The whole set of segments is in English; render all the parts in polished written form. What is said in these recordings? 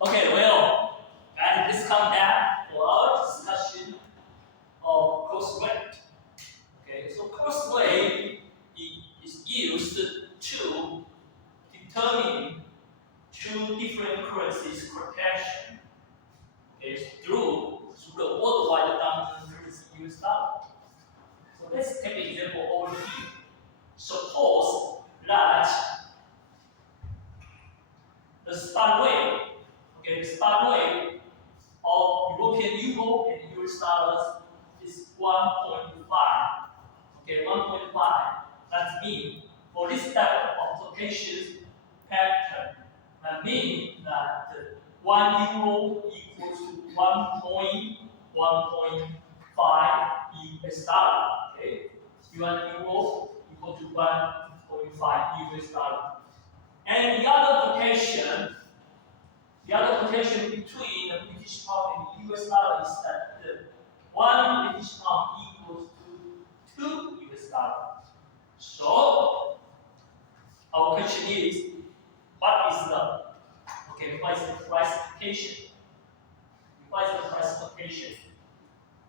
Okay, well, and let's come back for our discussion of cross rate. Okay, so cross rate is used to determine two different currencies quotation. Okay, through the worldwide dominant currency US dollar. So let's take an example over here. Suppose that the spot rate, okay, the spot rate of European euro and US dollars is 1.5. Okay, 1.5. That means for this type of quotations pattern, that means that 1 euro equals to 1.5 US dollar. Okay, 1 euro equal to 1.5 US dollar. And the other quotation between the British pound and the US dollar is that the 1 British pound equals to 2 US dollar. So our question is, what is the price quotation? What is the price quotation?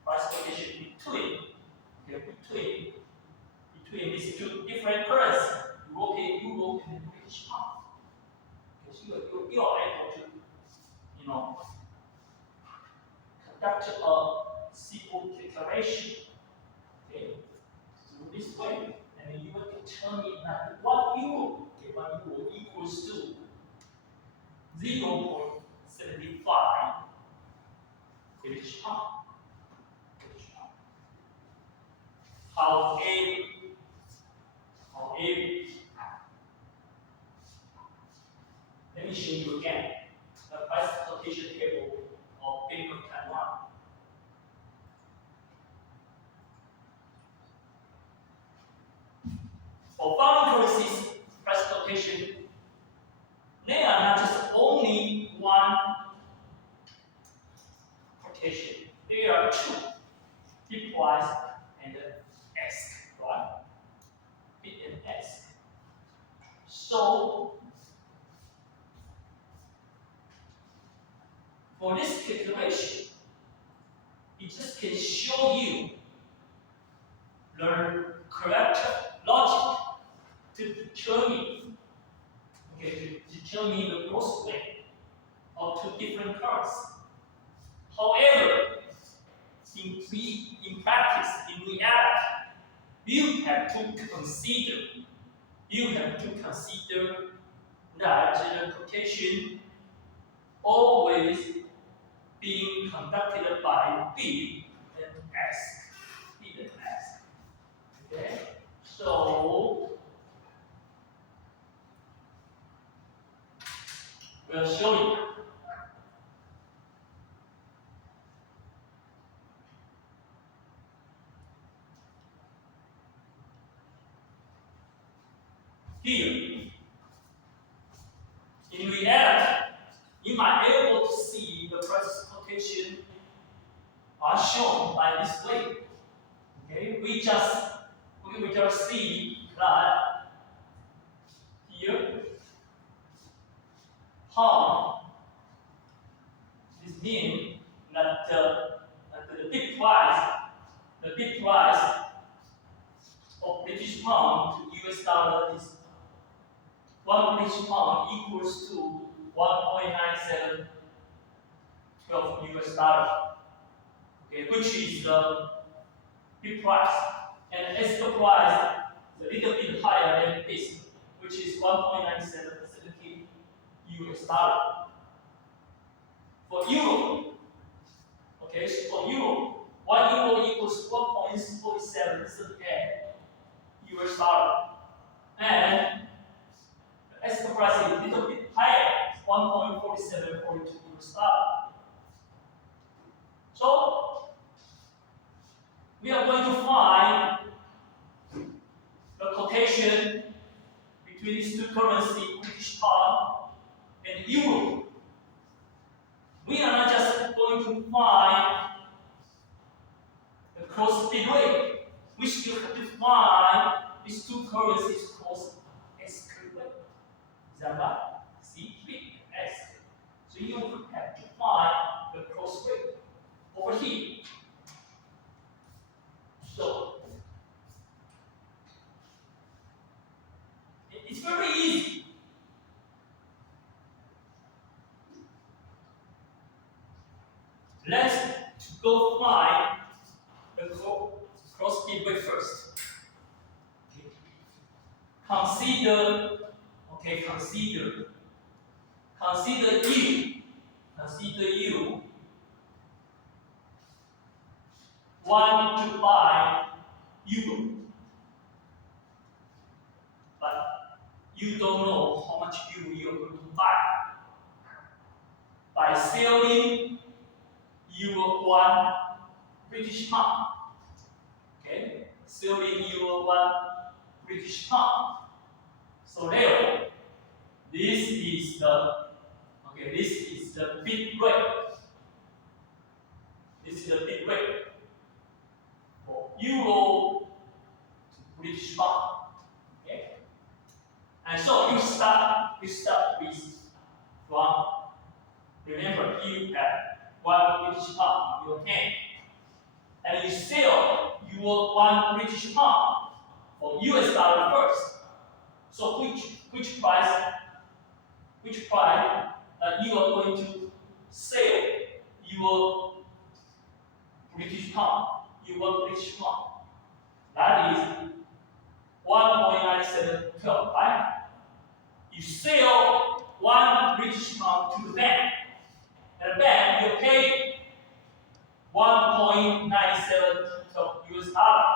Price quotation between these two different currencies, European euro and the British pound. Because you are able to, conduct a simple calculation, okay, through this way, and you will determine that 1 euro, okay, 1 euro equals to 0.75 British pound. However, let me show you again the price quotation table of Bank of Taiwan. For foreign currencies price quotation, they are not just only one quotation. There are two: bid price and ask, right? Bid and ask. So for this calculation, it just can show you the correct logic to determine the growth rate of two different currencies. However, in practice, in reality, you have to consider that the quotation always being conducted by bid and ask. Bid and ask. Okay? So we'll show you. Here, in reality, you might be able to see the price quotation are shown by this way. Okay, we just see that here how this means that the bid price of British pound to US dollar is 1 British pound equals to 1.9712 US dollar. Okay, which is the bid price, and as the price is a little bit higher than this, which is 1.9770 US dollar. For euro, okay, so for euro, 1 euro equals 1.4778 US dollar, and as the price is a little bit higher, 1.4742 US dollar. So we are going to find the quotation between these two currencies, British pound and euro. We are not just going to find the cross bid rate. We still have to find these two currencies cross ask rate. Is that right? See, bid, ask. So you over here. So it's very easy. Let's go find the cross midway first. Okay. Consider you want to buy euro, but you don't know how much euro you're going to buy. By selling euro 1 British pound, okay, selling euro 1 British pound. So therefore, this is the bid rate. This is the bid rate for euro to British pound. Okay, and so you start with from. Remember, you have 1 British pound in your hand, and you sell your 1 British pound for US dollar first. So which price you are going to sell your British pound, That is 1.9712, right? You sell 1 British pound to the bank, and the bank will pay 1.9712 US dollar.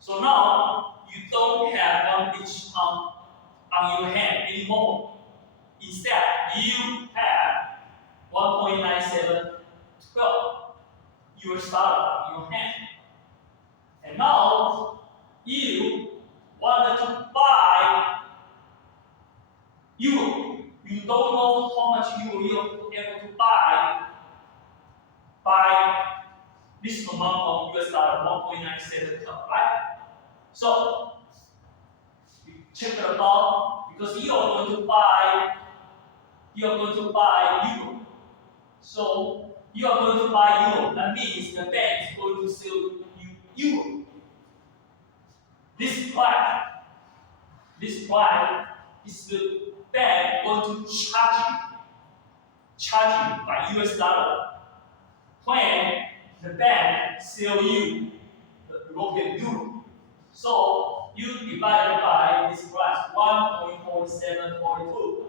So now you don't have 1 British pound on your hand anymore. Instead, you have 1.9712 US dollar in your hand. And now you wanted to buy euro. You don't know how much euro you're able to buy this amount of US dollar, 1.9712, right? So you check it out because you are going to buy euro. So you are going to buy euro. That means the bank is going to sell you euro. This price is the bank going to charge you by US dollar when the bank sell you the European euro. So you divide by this price, 1.4742,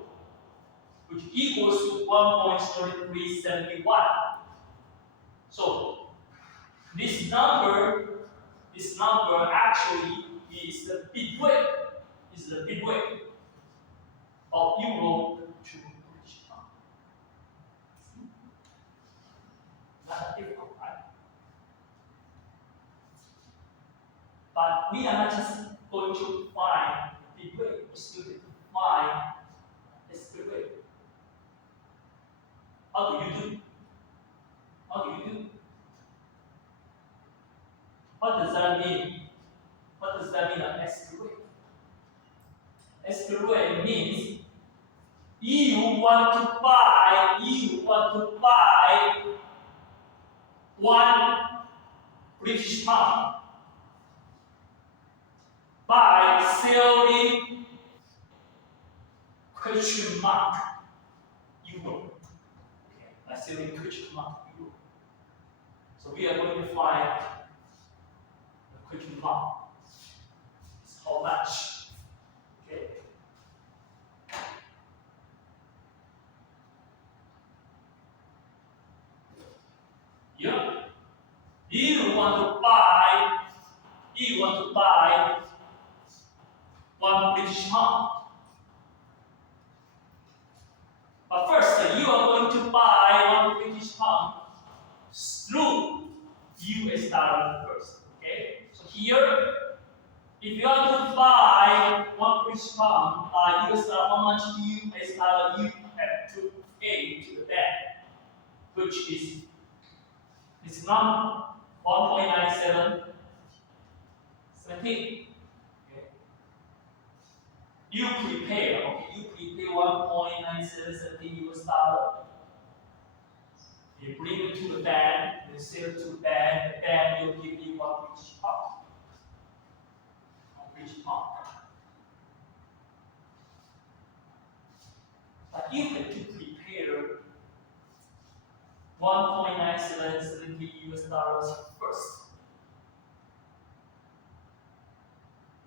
which equals to 1.3371. So this number actually is the bid rate of euro to British pound. Not difficult, right? But we are not just going to find the bid rate, we're still going to find this bid rate. How do you do? What does that mean? What does that mean, an escalate? Escalate means you want to buy 1 British pound by selling question mark euro. Okay, by selling question mark euro. So we are going to find the question mark. It's how much. Okay. Yeah. You want to buy 1 British pound. But first, you are going to buy 1 British pound through US dollar first. Okay? So here, if you want to buy 1 British pound by US dollar, how much US dollar you have to pay to the bank, which is this number, 1.9717. Okay. You prepare 1.9717 US dollar You bring it to the bank, you sell it to the bank will give you what which part. But you have to prepare $1.9770 first.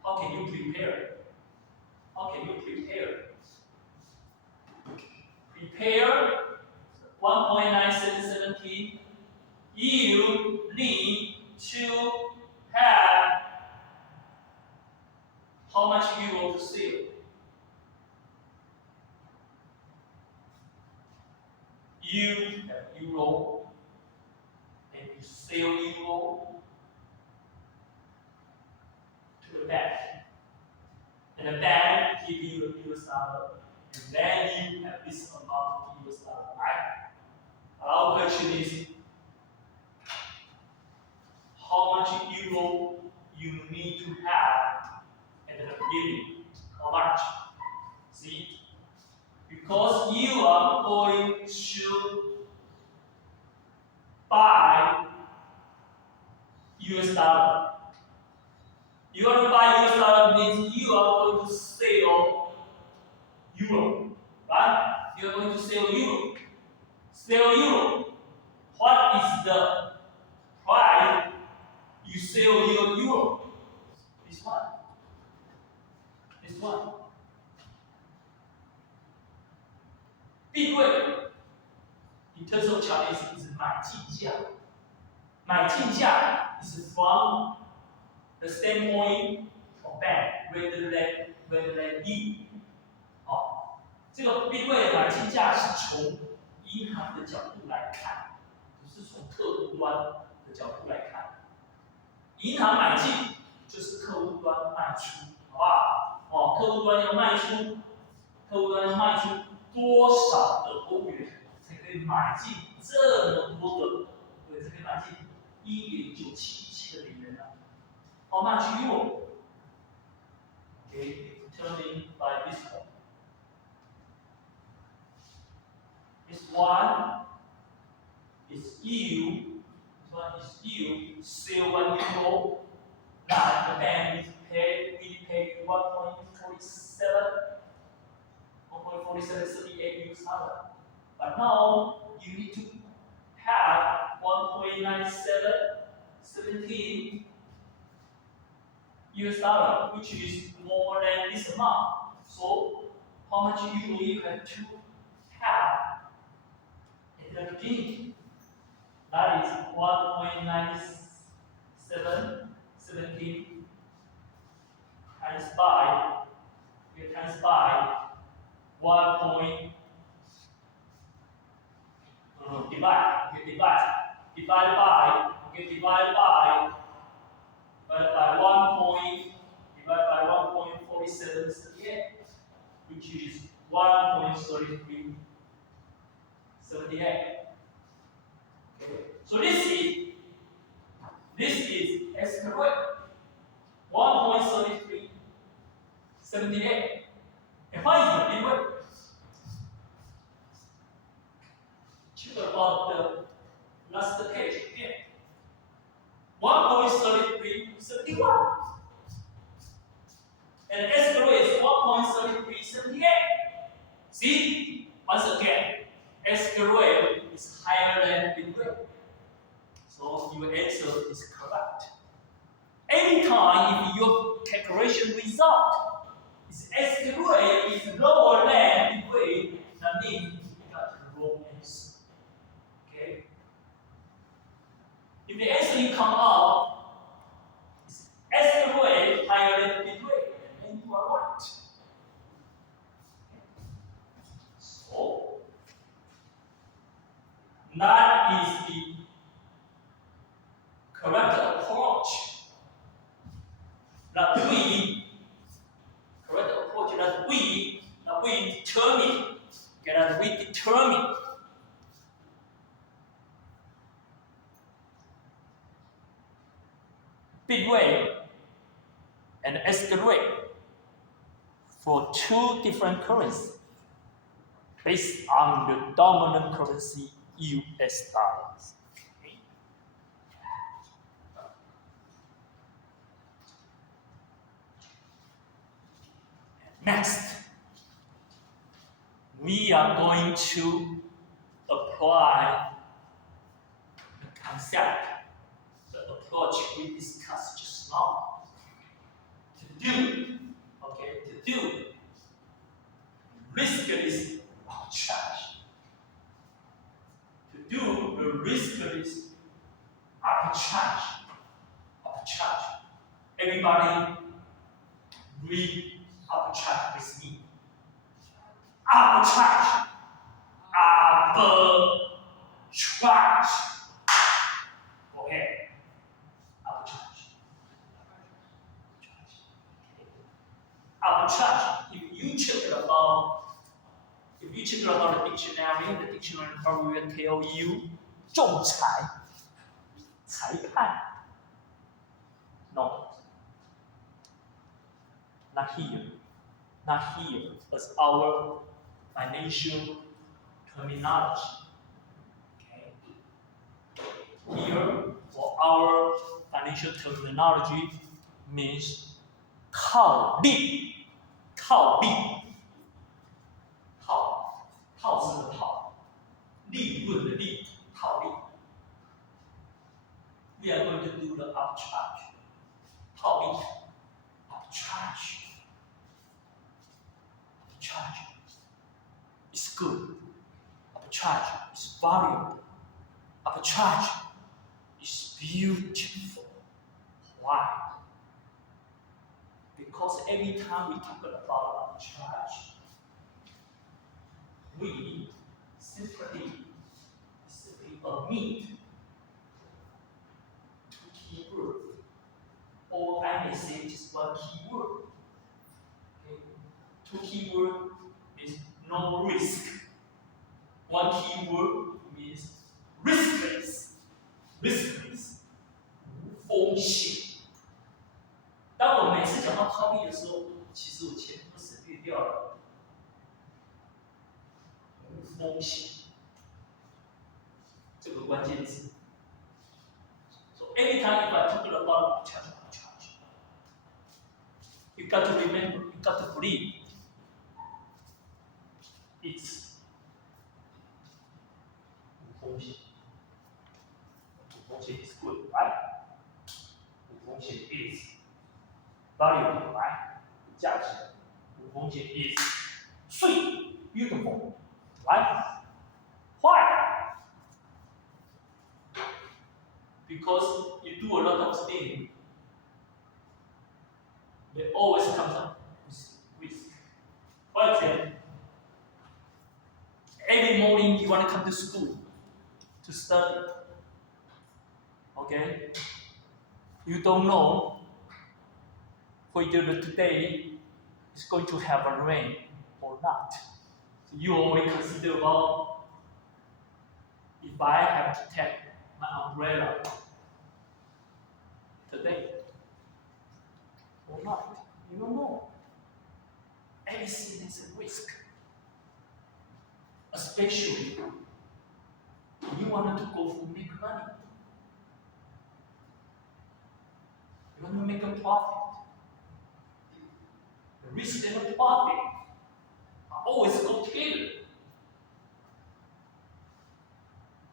How can you prepare? How can you prepare? Prepare 1.9770. You need to have how much euro to sell? You have euro and you sell euro to the bank. And the bank give you a US dollar. And then you have this amount of US dollar, right? Our question is how much euro you need to have at the beginning. How much? See? Because you are going to buy US dollar. You want to buy US dollar means you are going to sell euro, right? You are going to sell euro. Sell euro. What is the price you sell your euro? This one. This one. Big way. In terms of Chinese, is 买进价。买进价 is from the standpoint of bank rather than you. 好，这个 big way 的买进价是从银行的角度来看，不是从客户端的角度来看。银行买进就是客户端卖出，好不好？哦，客户端要卖出多少的欧元才可以买进这么多的？对，才可以买进1.977的美元啊。How much euro? Okay, determined by this one. This one is you. This one is you. Sell 1 euro. Now the bank will pay you 1.4738 US dollar. But now you need to have 1.9717 US dollar, which is more than this amount. So how much euro you have to have at the beginning? That is 1.9717 times by 1. Divide by 1.4778, which is 1.3378. Okay. So this is escalate 1.3378. And what is the big way? Check about the last page again. 1.3371. And escalate is 1.3378. See? Once again, escalate is higher than big way. So your answer is correct. Anytime if your calculation result is escalate is lower than big way, that means you got the wrong answer. Okay? If the answer you come out is escalate higher than big way, then you are right. So that is the correct approach that we determine. Big way and escalate for two different currencies based on the dominant currency US dollars. Okay. Next, we are going to apply the concept, the approach we discussed just now. To do riskless arbitrage. To do the riskless arbitrage. Everybody read arbitrage with me. Arbitrage. Okay. Arbitrage. Arbitrage. If you check about the dictionary probably will tell you 仲裁, 裁判. No. Not here. As our financial terminology. Okay. Here, for our financial terminology, means 套利，套字的套，利润的利，套利。We are going to do the arbitrage. 套利 arbitrage is good. Arbitrage is valuable. Arbitrage is beautiful. Why? Because every time we talk about arbitrage, we simply omit two key words. Or I may say just one key word. Okay. Two key words is no risk. One key word means riskless. 无风险。当我每次讲到套利的时候，其实我前面都省略掉了无风险这个关键字。So every time if I talk about charge, you got to remember, you got to believe it's 无风险。无风险 is good, right? 无风险 is valuable, right? 价值。无风险 is sweet, beautiful, right? Why? Because you do a lot of things, they always comes up with risk. For example, every morning you want to come to school to study. Okay? You don't know whether today is going to have a rain or not. So you always consider about if I have to take my umbrella today or not. You don't know. Everything is a risk. Especially you wanted to go for make money. You want to make a profit. The risk and the profit are always go together.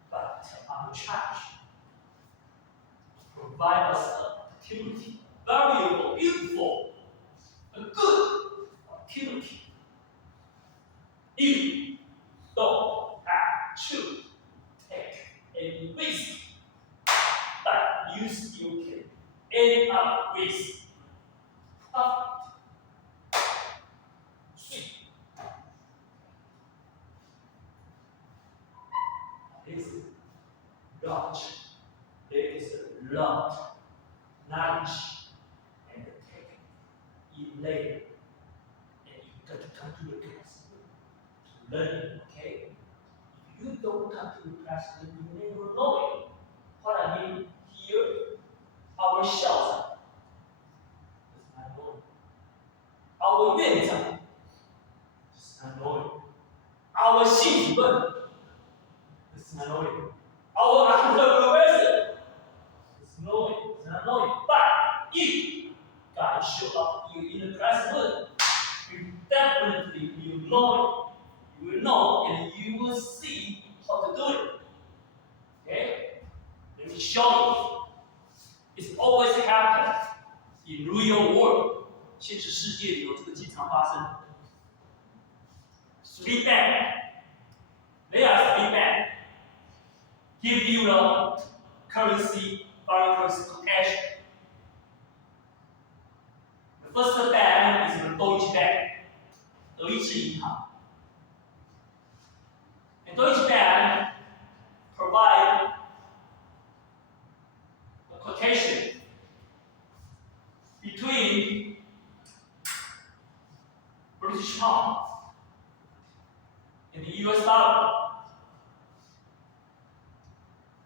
But arbitrage provide us an opportunity, valuable, beautiful, a good opportunity. You don't have to take any risk, but you still can end up with profit. There is a lot knowledge and technique you learn, and you got to come to the class to learn it, okay? If you don't come to the class, then you never know it. What I mean here, our 校长 is unknown. Our 院长 is unknown. Our 系主任 is not knowing. Our entrepreneur is knowing, it's not knowing. But if God show up you in the classroom, you definitely will know it. You will know and you will see how to do it. Okay? Let me show you. It's always happened in real world. 现实世界里有这个经常发生。Three banks. There are three banks. Give you the currency, foreign currency quotation. The first bank is the Deutsche Bank. 德意志银行。And Deutsche Bank provide a quotation between British pound and the US dollar.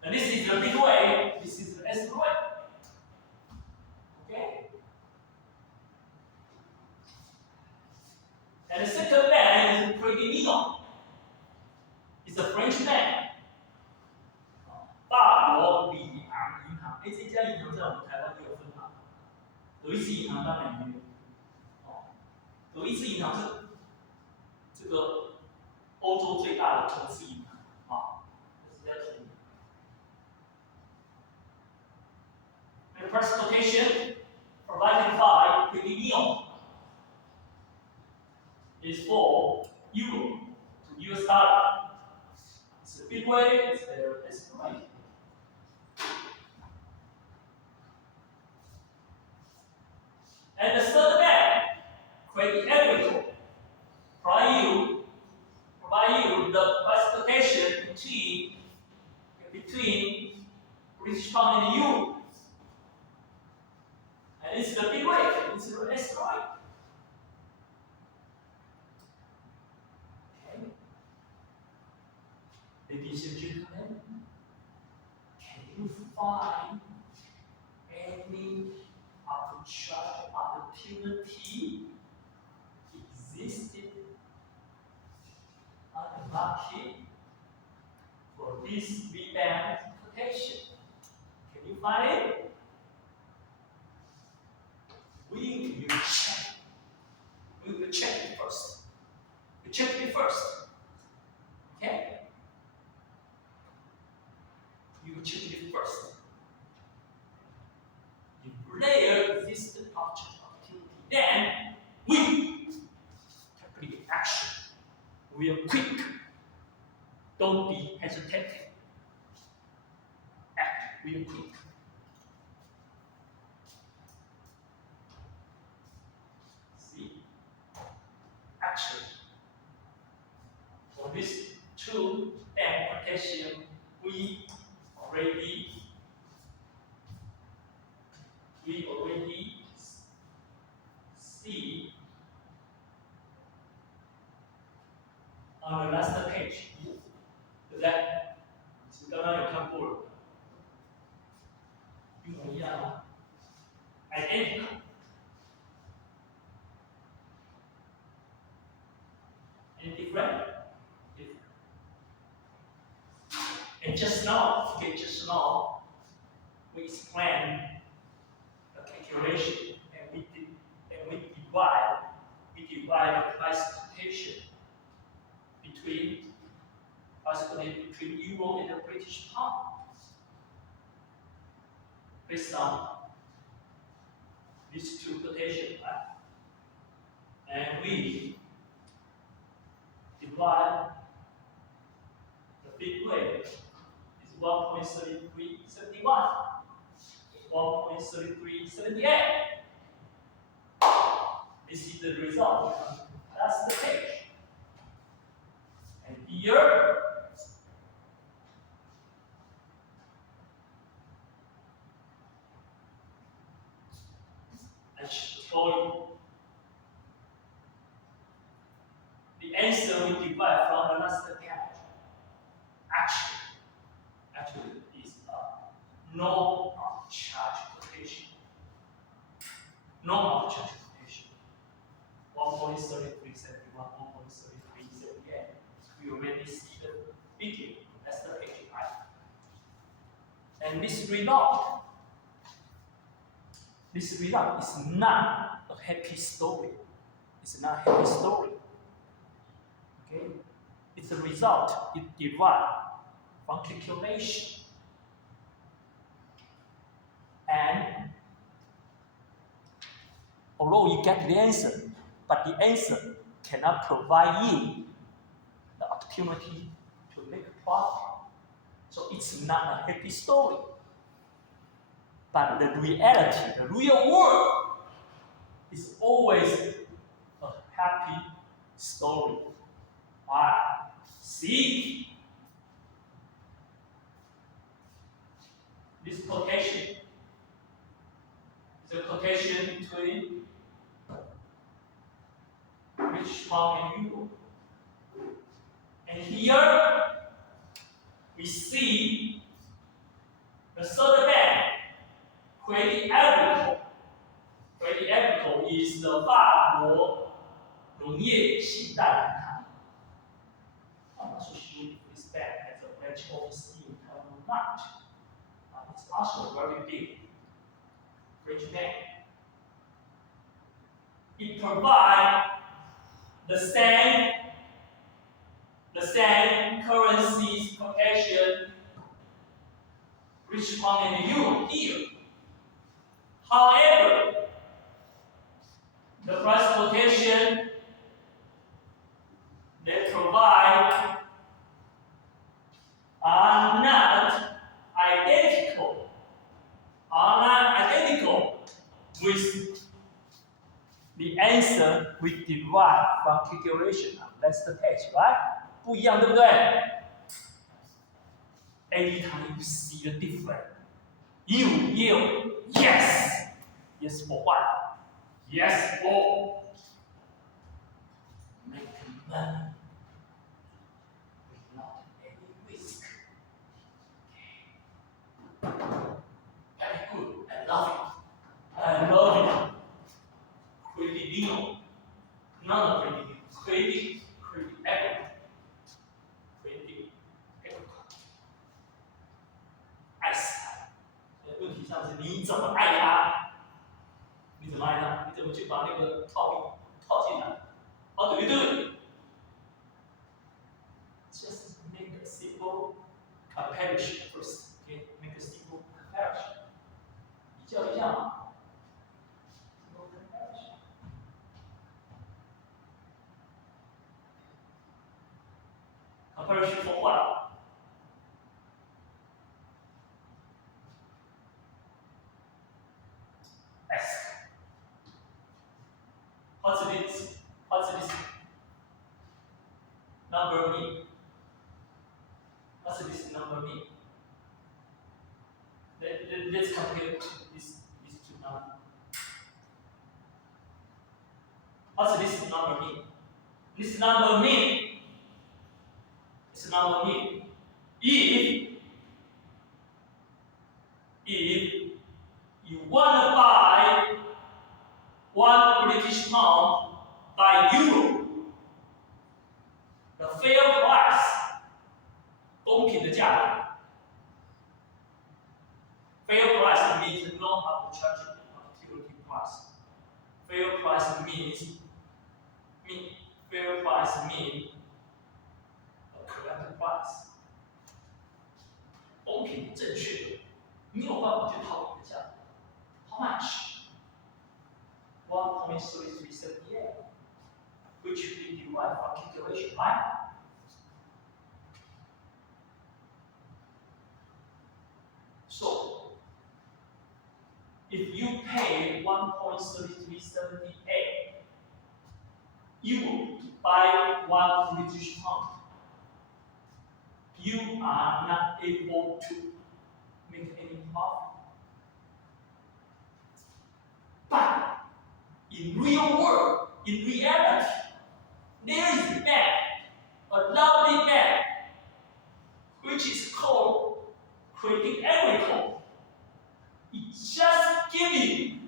And this is the big way, this is the S way. Okay? And the second bank is Credit Union. It's a French bank. 法国里昂银行，这家银行在我们台湾也有分行。德意志银行当然也有。德意志银行是这个欧洲最大的投资银行这是在提。And the first quotation provided by Credit Union is for euro to US dollar. It's a big way, it's there, it's right. And the third bank, Credit Agricole, provide you the classification between British pound and euro. And it's the big way, it's the S right. Okay. Ladies and gentlemen, can you find any arbitrage opportunity existed on the market for this rebound quotation? Can you find it? We will check. We will check it first. We check it first. Okay? You will check it first. If there exists an opportunity, then we take action. We are quick. Don't be hesitating. Act real quick. See? Action. For this two bank quotation, we already see on the last page. 对不对？是刚刚有看过了，一模一样吗 ？Identical. Any different? Different. And just now, we explained the calculation, and we divide the classification between euro and the British pound based on these two quotations, right? And we divide the big way is 1.3371, 1.3378. This is the result. That's the page. And here, I should tell you the answer we divide from the last page actually is no charge quotation. No charge quotation. 1.3371, 1.3378. We already see the video. That's the page. And this result is not a happy story. It's not a happy story. Okay? It's a result it derived from calculation. And although you get the answer, but the answer cannot provide you the opportunity to make a profit. So it's not a happy story. But the reality, the real world, is always a happy story. Why? See, this quotation is a quotation between British pound and euro. And here we see the third bank, Credit Agricole. Credit Agricole is the 法国农业信贷银行。I'm not so sure if this bank has a branch office in Taiwan or not. It's also a very big French bank. It provides the same currencies quotation, British pound and euro here. However, the price quotation they provide are not identical with the answer we derive from calculation. That's the text, right? 不一样，对不对 ？Every time you see the difference, you yell, yes! Yes for what? Yes for making money without any risk. Very good. I love it. I love it. Credit, not credit, credit equity. Credit equity. 爱死他！问题上是你怎么爱他？你怎么爱他？你怎么去把那个套进来？ How do you do it? Just make a simple comparison first. Okay, make a simple comparison. 比较一下嘛。Simple comparison. Comparison for what? What's this number mean? What's this number mean? Let's compare these two numbers. What's this number mean? This number mean if you want to buy 1 British pound by euro, the fair price, 公平的价格。Fair price means no arbitrary price. Fair price means a correct price. 公平正确的，没有办法去讨你的价格。How much? 1.3378, which we derive from calculation, right? So, if you pay 1.3378 euro to buy 1 British pound, you are not able to make any profit. But in real world, in reality, there is a bank, a lovely bank, which is called Credit Agricole. It just gives you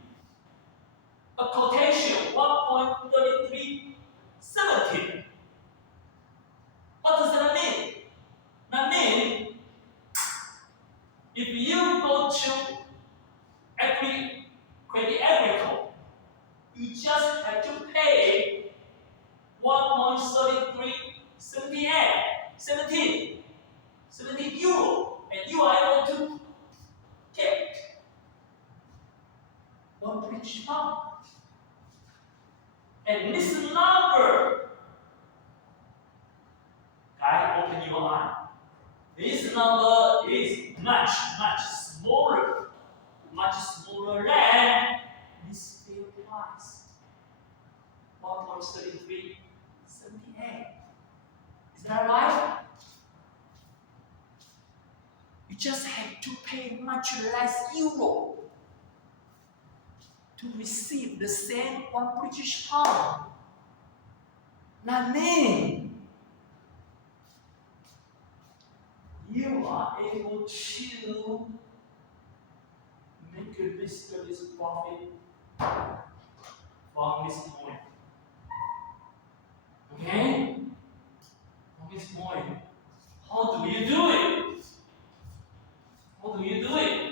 a quotation 1.3370. What does that mean? That means if you 17 euro, and you are able to get 1 British pound. And this number, guys, open your eye. This number is much smaller than this fair price, 1.3378. Is that right? You just have to pay much less euro to receive the same 1 British pound. That means you are able to make a business profit from this point. Okay? From this point. How do you do it? How do you do it?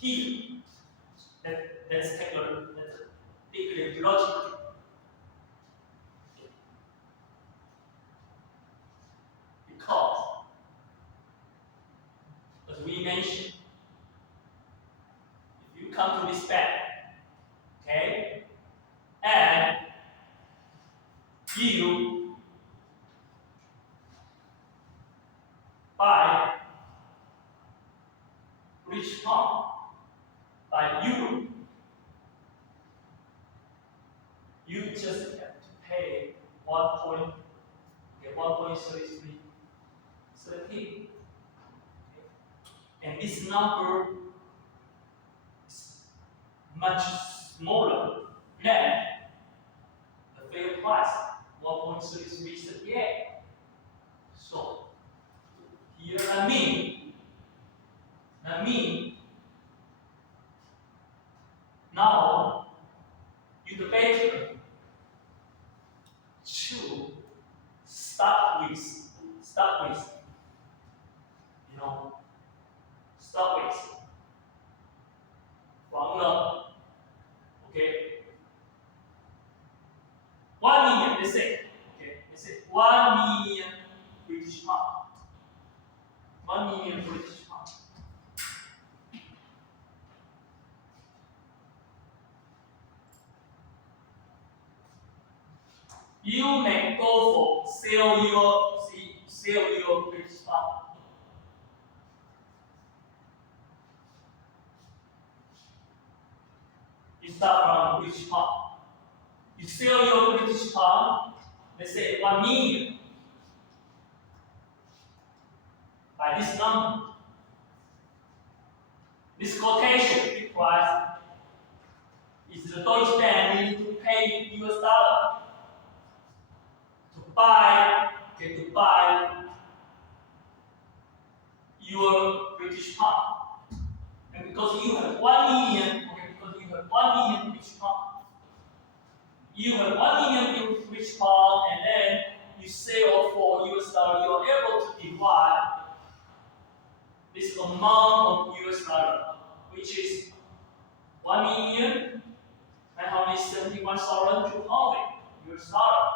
Here, let's take a logic. Because, as we mentioned, if you come to this bank, okay, and you buy British pound by euro, you just have to pay 1.3317. And this number is much smaller than the fair price, 1.3378. So here that means now you the better to start with from the 1 million, let's say 1 million British pound. 1 million British pound. You may go for sell your British pound. You start from British pound. You sell your British pound, let's say 1 million, by this number. This quotation requires is the Deutsche Bank willing to pay US dollar to buy your British pound. And because you have 1 million, British pound, you have 1 million British pound, and then you sell for US dollar, you are able to divide this amount of US dollar, which is 1 million and how many 71,200 US dollar.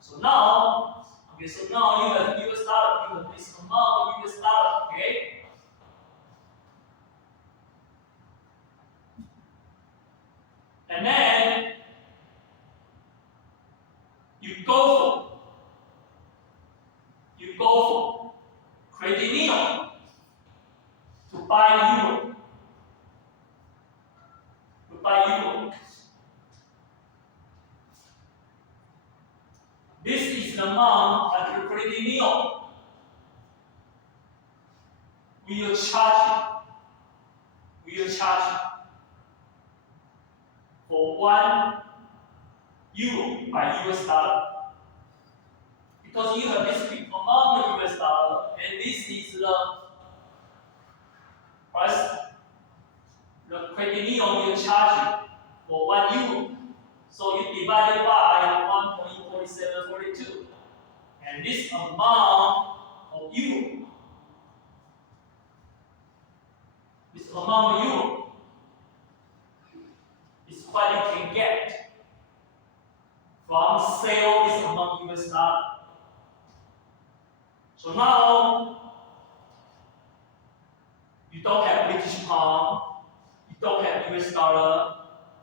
So now you have US dollar, you have this amount of US dollar, okay? And then you go for credit union to buy euro. This is the amount that the credit union will charge for €1 by US dollar. Because you have this big amount of US dollar, and this is the price the credit union will charge you for €1. So you divide it by 1.4742. And this amount of euro, is what you can get from sale this amount US dollar. So now you don't have British pound, you don't have US dollar,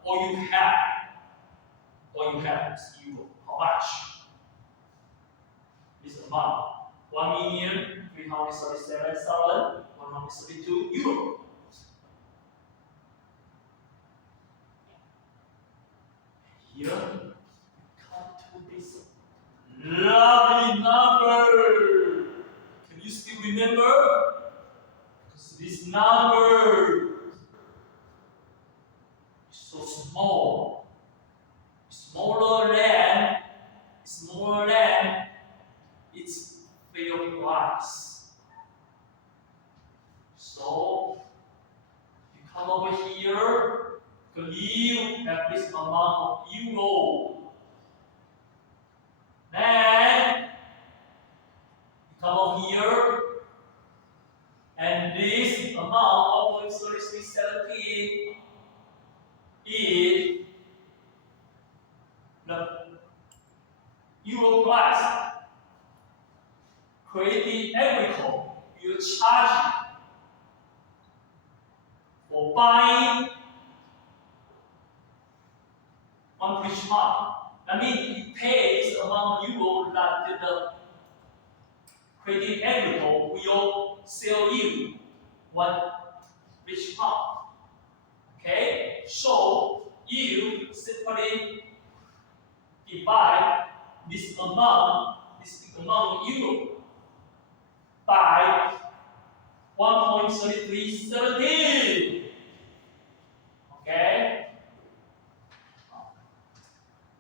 all you have is euro. How much? This amount, 1,337,132 euro. Here, come to this lovely number. Can you still remember? Because this number is so small. Smaller than its fair price. So you come over here, because you have this amount of euro. Then you come over here, and this amount of 3370 is the euro price. Credit Agricole will charge you for buying one British pound. That means you pay this amount of euro that the Credit Agricole will sell you one British pound. Okay, so you simply divide this amount of euro by 1.3370. Okay，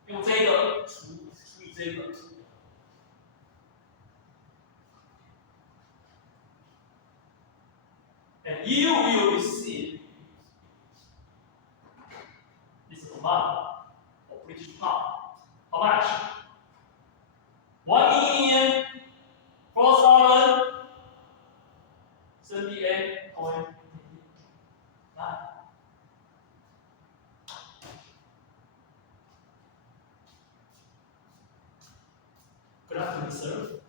用这个除以这个。And you will receive this amount of British pound. How much? 1,478.9. Good afternoon, sir.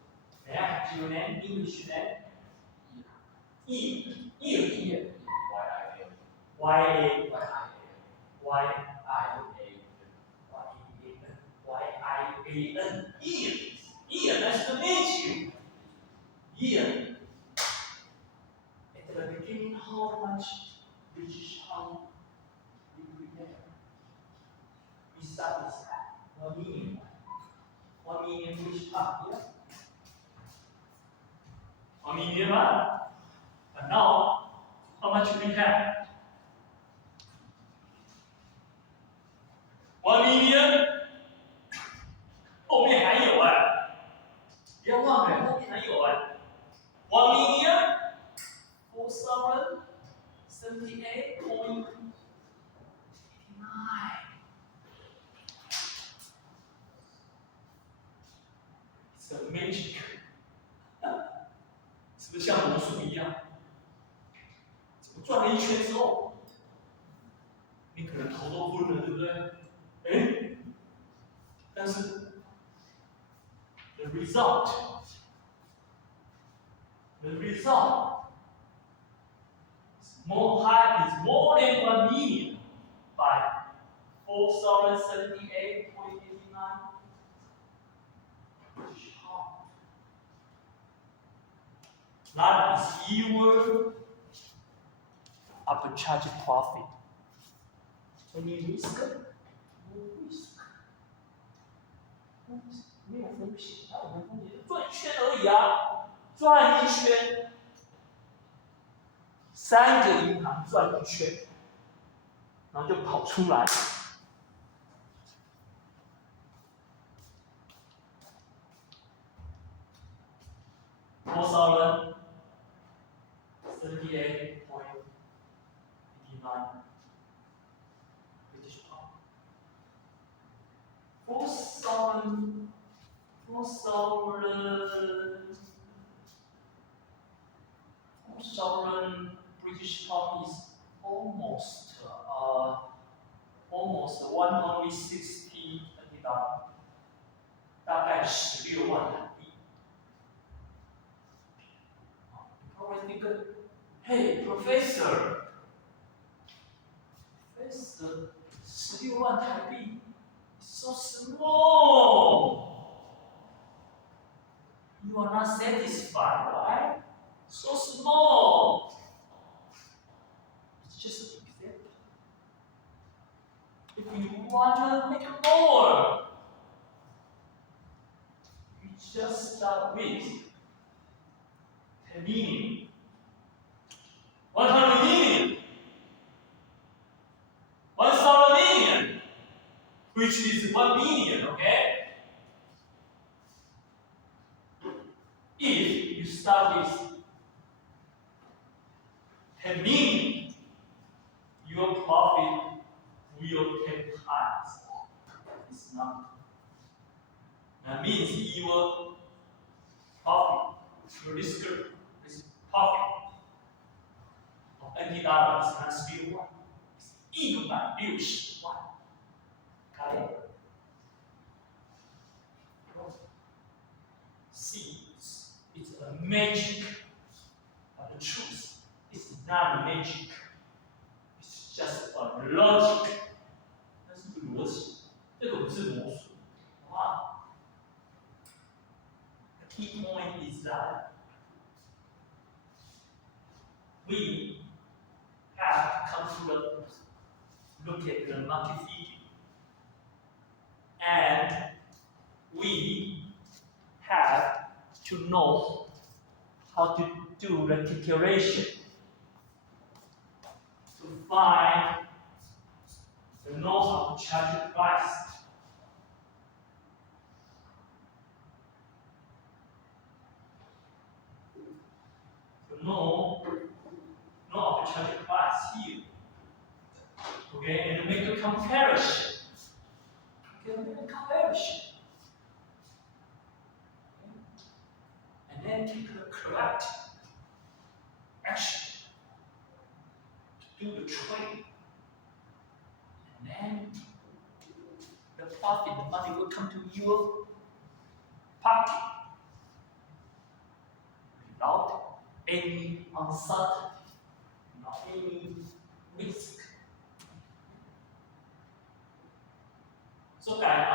May I have your name, English name? Ian. Ian, nice to meet you. Ian. At the beginning, how much British pound did we get? We start with 1 million. 1 million British pound, yeah? 1 million, and now, how much we have? 1 million. 后面还有不要忘了，后面还有1 million 4,078.89. It's a magic. 是不是像魔术一样？转了一圈之后，你可能头都昏了，对不对？但是 the result is more than 1 million by 4,078.89. That is your after charge profit. Any risk? No risk. 没有风险，哪有没风险？就转一圈而已啊，转一圈，3个银行转一圈，然后就跑出来。多少人？38.89 British pound. 4,000 British pound is almost 160 $，大概16万台币。他会那个 ，Hey Professor， 16万台币 ，so small. You are not satisfied, right? So small. It's just an example. If you wanna make more, you just start with 10 million, 100 million, 1,000 million, which is 1 billion, okay? If you start with 10 million, your profit will 10 times. It's not. That means your profit, your risk profit of NT dollar is not 16万，是160万。Got it? See, it's a magic, but the truth is not magic. It's just a logic. 那是逻辑，这个不是魔术，好吧 ？The key point is that we have to come to look at the market figure, and we have to know how to do the calculation to find the know how to charge the price. To know how to charge the price here. Okay, and make a comparison. Okay, make a comparison. And then take the correct action to do the trade. And then the profit, the money will come to your pocket without any uncertainty, without any risk. So guys, I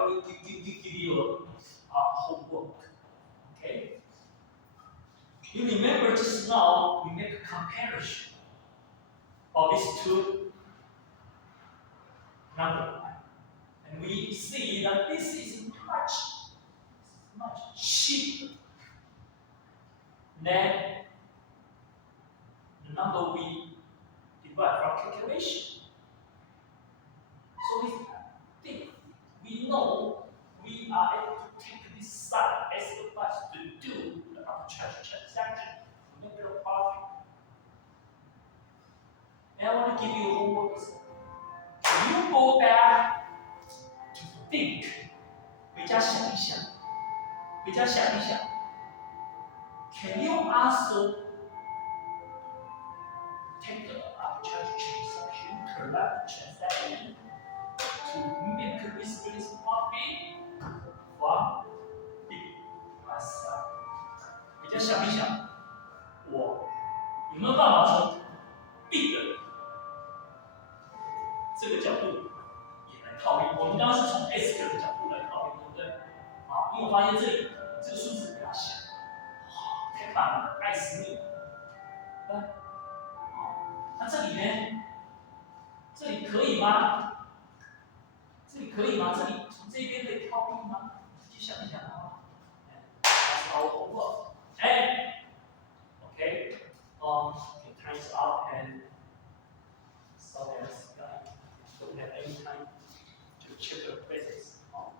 will give you a homework. Okay? You remember just now we make a comparison of these two numbers. And we see that this is much cheaper than the number we derive from calculation. So we know we are able to take this side as the price to do the arbitrage transaction to make a profit. And I want to give you a homework. Can you go back to think? 回家想一想。Can you also take the arbitrage transaction, correct transaction, to make this profit from the price side? 回家想一想，我有没有办法从 big 的这个角度也来套利？我们刚刚是从 S 的角度来套利，对不对？好，因为我发现这里这个数字比较小，太棒了，爱死你了，对吧？好，那这里呢？这里可以吗？这里从这边可以套利吗？想一下啊。That's our homework. And okay, time's up and so else, don't have any time to check the